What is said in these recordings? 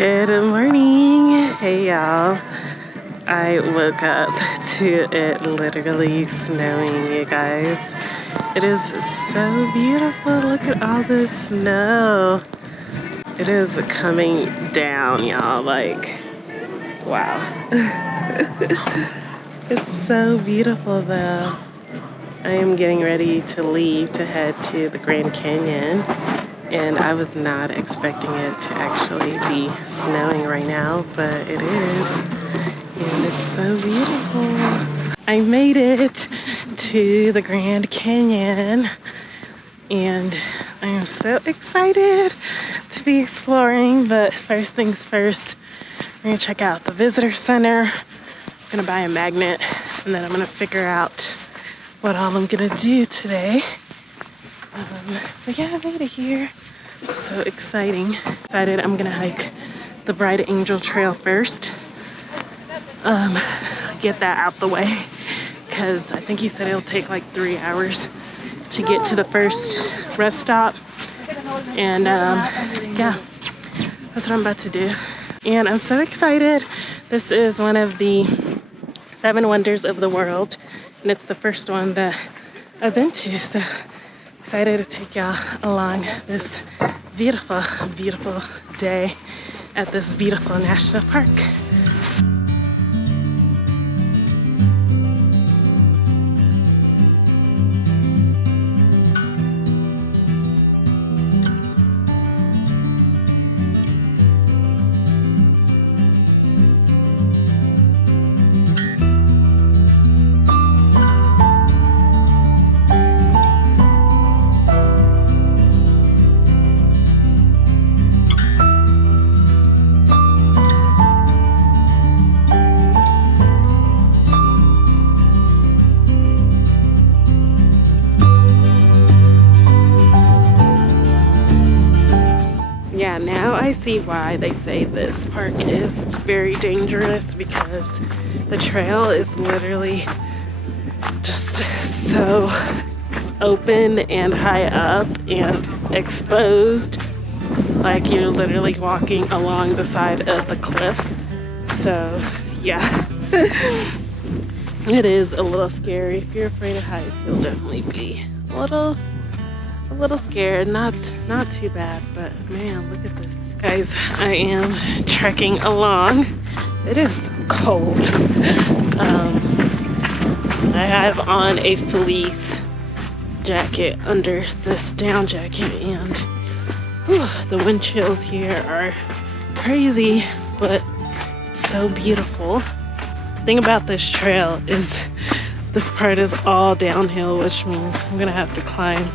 Good morning. Hey y'all. I woke up to it literally snowing, you guys. It is so beautiful. Look at all this snow. It is coming down, y'all. Like, wow. It's so beautiful though. I am getting ready to leave to head to the Grand Canyon. And I was not expecting it to actually be snowing right now, but it is. And it's so beautiful. I made it to the Grand Canyon and I am so excited to be exploring. But first things first, we're gonna check out the visitor center. I'm gonna buy a magnet and then I'm gonna figure out what all I'm gonna do today. But yeah, I made it here. It's so exciting. Excited, I'm gonna hike the Bright Angel Trail first. Get that out the way, because I think he said it'll take like 3 hours to get to the first rest stop. And yeah, that's what I'm about to do. And I'm so excited. This is one of the 7 wonders of the world, and it's the first one that I've been to. So excited to take y'all along this beautiful, beautiful day at this beautiful national park. Yeah, now I see why they say this park is very dangerous, because the trail is literally just so open and high up and exposed. Like you're literally walking along the side of the cliff. So yeah, it is a little scary. If you're afraid of heights, you'll definitely be a little scared. Not too bad, but man, look at this. Guys, I am trekking along. It is cold. I have on a fleece jacket under this down jacket, and whew, the wind chills here are crazy, but it's so beautiful. The thing about this trail is this part is all downhill, which means I'm gonna have to climb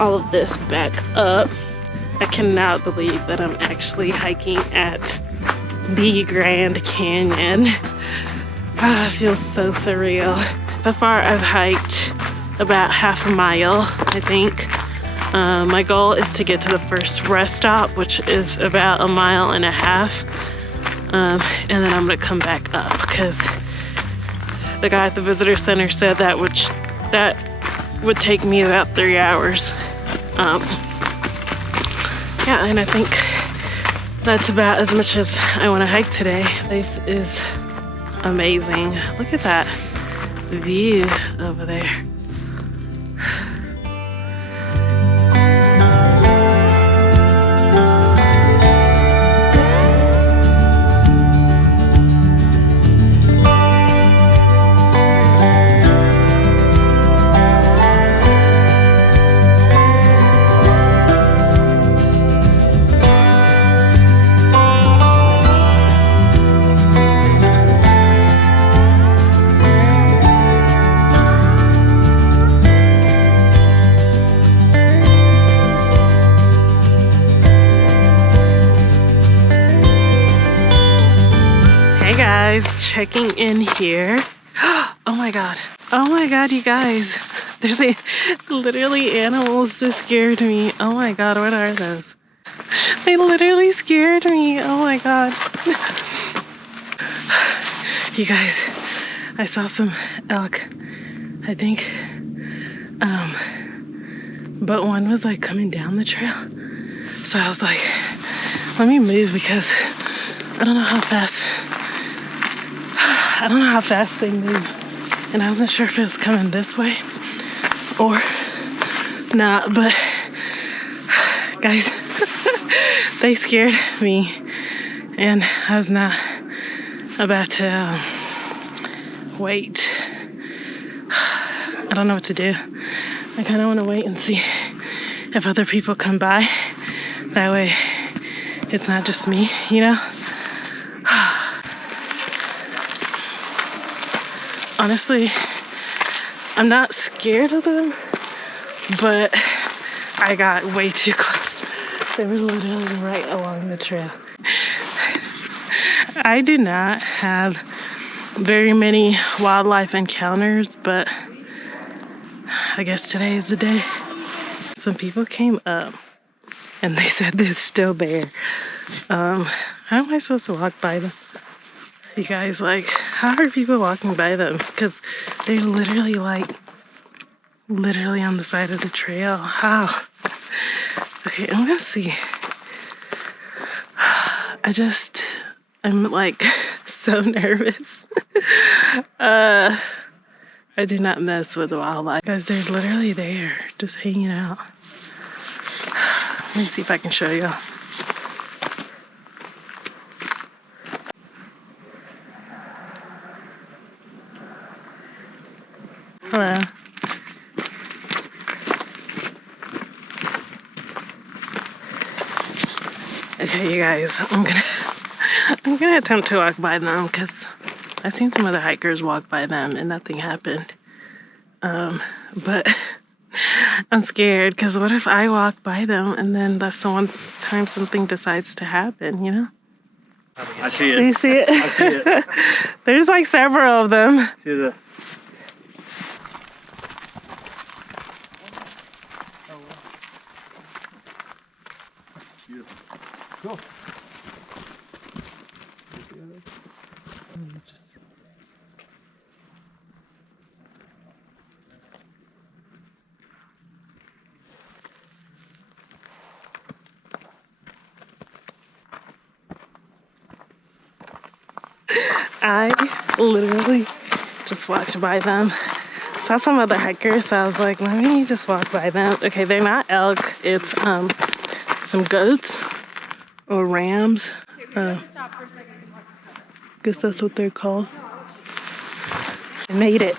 all of this back up. I cannot believe that I'm actually hiking at the Grand Canyon. It feels so surreal. So far I've hiked about half a mile, I think. My goal is to get to the first rest stop, which is about 1.5 miles. And then I'm gonna come back up, because the guy at the visitor center said that would take me about 3 hours. Yeah, and I think that's about as much as I want to hike today. This is amazing. Look at that view over there. Guys, checking in here. Oh my god, you guys, there's literally animals just scared me. Oh my god, what are those? They literally scared me. Oh my god. You guys, I saw some elk, I think, but one was like coming down the trail. So I was like, Let me move because I don't know how fast they move. And I wasn't sure if it was coming this way or not, but guys, they scared me and I was not about to wait. I don't know what to do. I kind of want to wait and see if other people come by. That way it's not just me, you know? Honestly, I'm not scared of them, but I got way too close. They were literally right along the trail. I do not have very many wildlife encounters, but I guess today is the day. Some people came up and they said they're still there. How am I supposed to walk by them? You guys, like, how are people walking by them? Because they're literally on the side of the trail. How? Okay, I'm gonna see. I'm like so nervous. I do not mess with wildlife. Guys, they're literally there, just hanging out. Let me see if I can show you. Hello. Okay, you guys, I'm gonna attempt to walk by them because I've seen some other hikers walk by them and nothing happened. But I'm scared because what if I walk by them and then that's the one time something decides to happen, you know? I see it. Do you see it? I see it. There's like several of them. See the... Cool. I literally just walked by them. Saw some other hikers, so I was like, let me just walk by them. Okay, they're not elk. It's some goats or rams. Guess that's what they're called. I made it.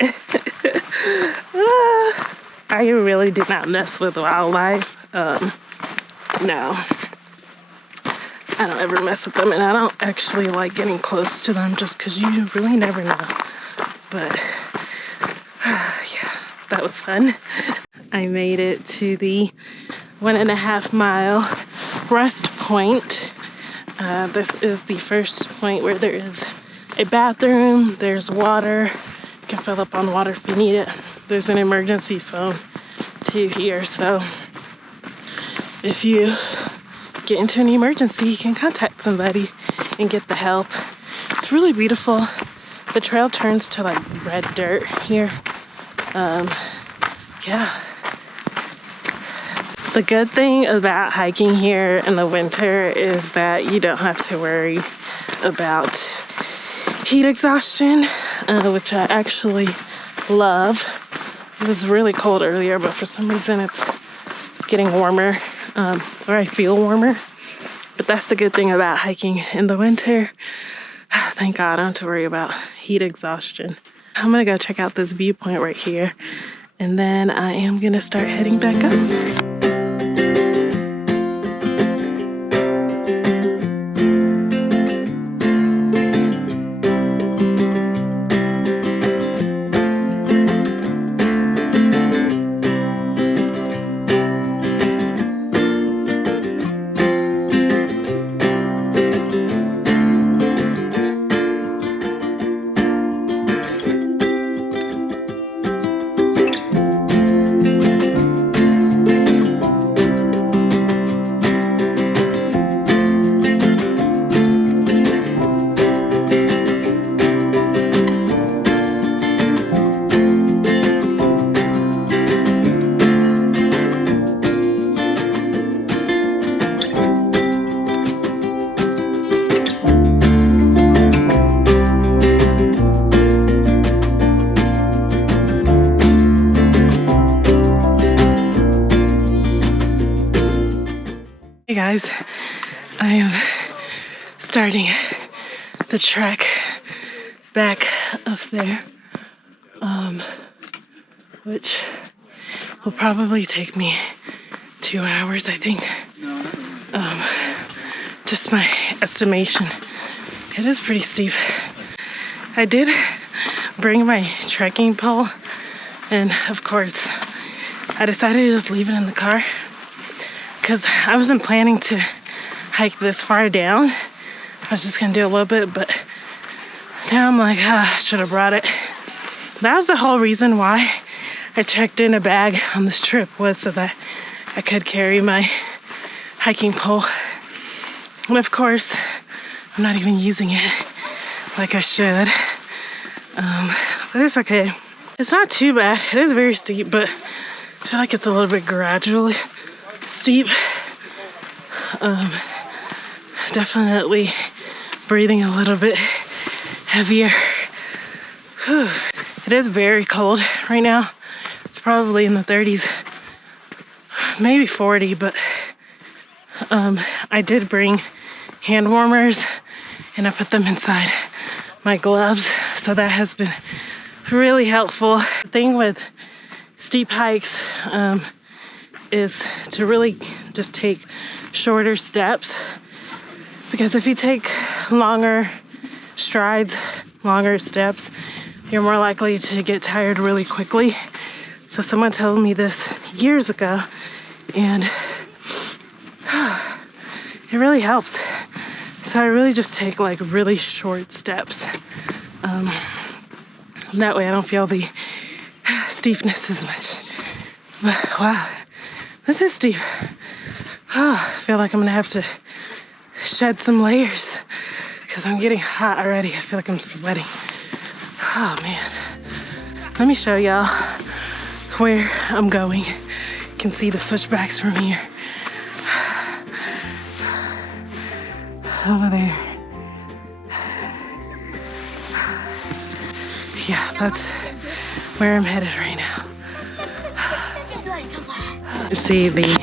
I really do not mess with wildlife. No. I don't ever mess with them, and I don't actually like getting close to them just because you really never know. But yeah, that was fun. I made it to the 1.5 mile rest point. This is the first point where there is a bathroom, there's water. You can fill up on water if you need it. There's an emergency phone too here, so if you get into an emergency, you can contact somebody and get the help. It's really beautiful. The trail turns to like red dirt here. Yeah. The good thing about hiking here in the winter is that you don't have to worry about heat exhaustion, which I actually love. It was really cold earlier, but for some reason it's getting warmer. Or I feel warmer, but that's the good thing about hiking in the winter. Thank God I don't have to worry about heat exhaustion. I'm gonna go check out this viewpoint right here, and then I am gonna start heading back up. guys, I am starting the trek back up there, which will probably take me 2 hours, I think. Just my estimation. It is pretty steep. I did bring my trekking pole, and of course, I decided to just leave it in the car because I wasn't planning to hike this far down. I was just gonna do a little bit, but now I'm like, I should have brought it. That was the whole reason why I checked in a bag on this trip, was so that I could carry my hiking pole. And of course, I'm not even using it like I should. But it's okay. It's not too bad. It is very steep, but I feel like it's a little bit gradually steep. Definitely breathing a little bit heavier. Whew. It is very cold right now. It's probably in the 30s, maybe 40, but I did bring hand warmers and I put them inside my gloves, so that has been really helpful. The thing with steep hikes is to really just take shorter steps, because if you take longer strides, longer steps, you're more likely to get tired really quickly. So someone told me this years ago, and it really helps. So I really just take like really short steps. That way I don't feel the steepness as much. But wow, this is steep. I feel like I'm gonna have to shed some layers because I'm getting hot already. I feel like I'm sweating. Oh man. Let me show y'all where I'm going. You can see the switchbacks from here. Over there. Yeah, that's where I'm headed right now. See the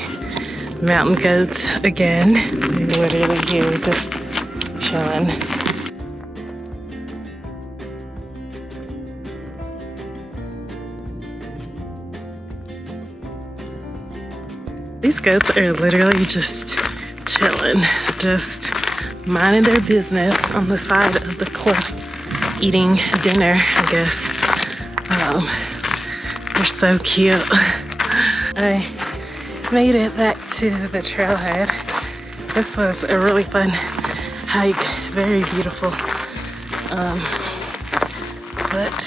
mountain goats again. They're literally here just chilling. These goats are literally just chilling, just minding their business on the side of the cliff, eating dinner, I guess. They're so cute. I made it back to the trailhead. This was a really fun hike, very beautiful. But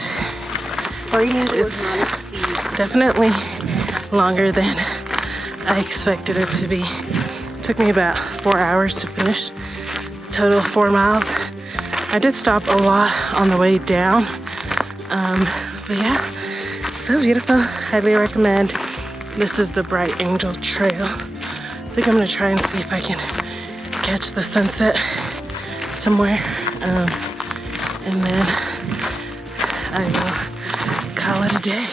it's definitely longer than I expected it to be. It took me about 4 hours to finish. Total 4 miles. I did stop a lot on the way down. But yeah, it's so beautiful. Highly recommend. This is the Bright Angel Trail. I think I'm gonna try and see if I can catch the sunset somewhere. And then I will call it a day.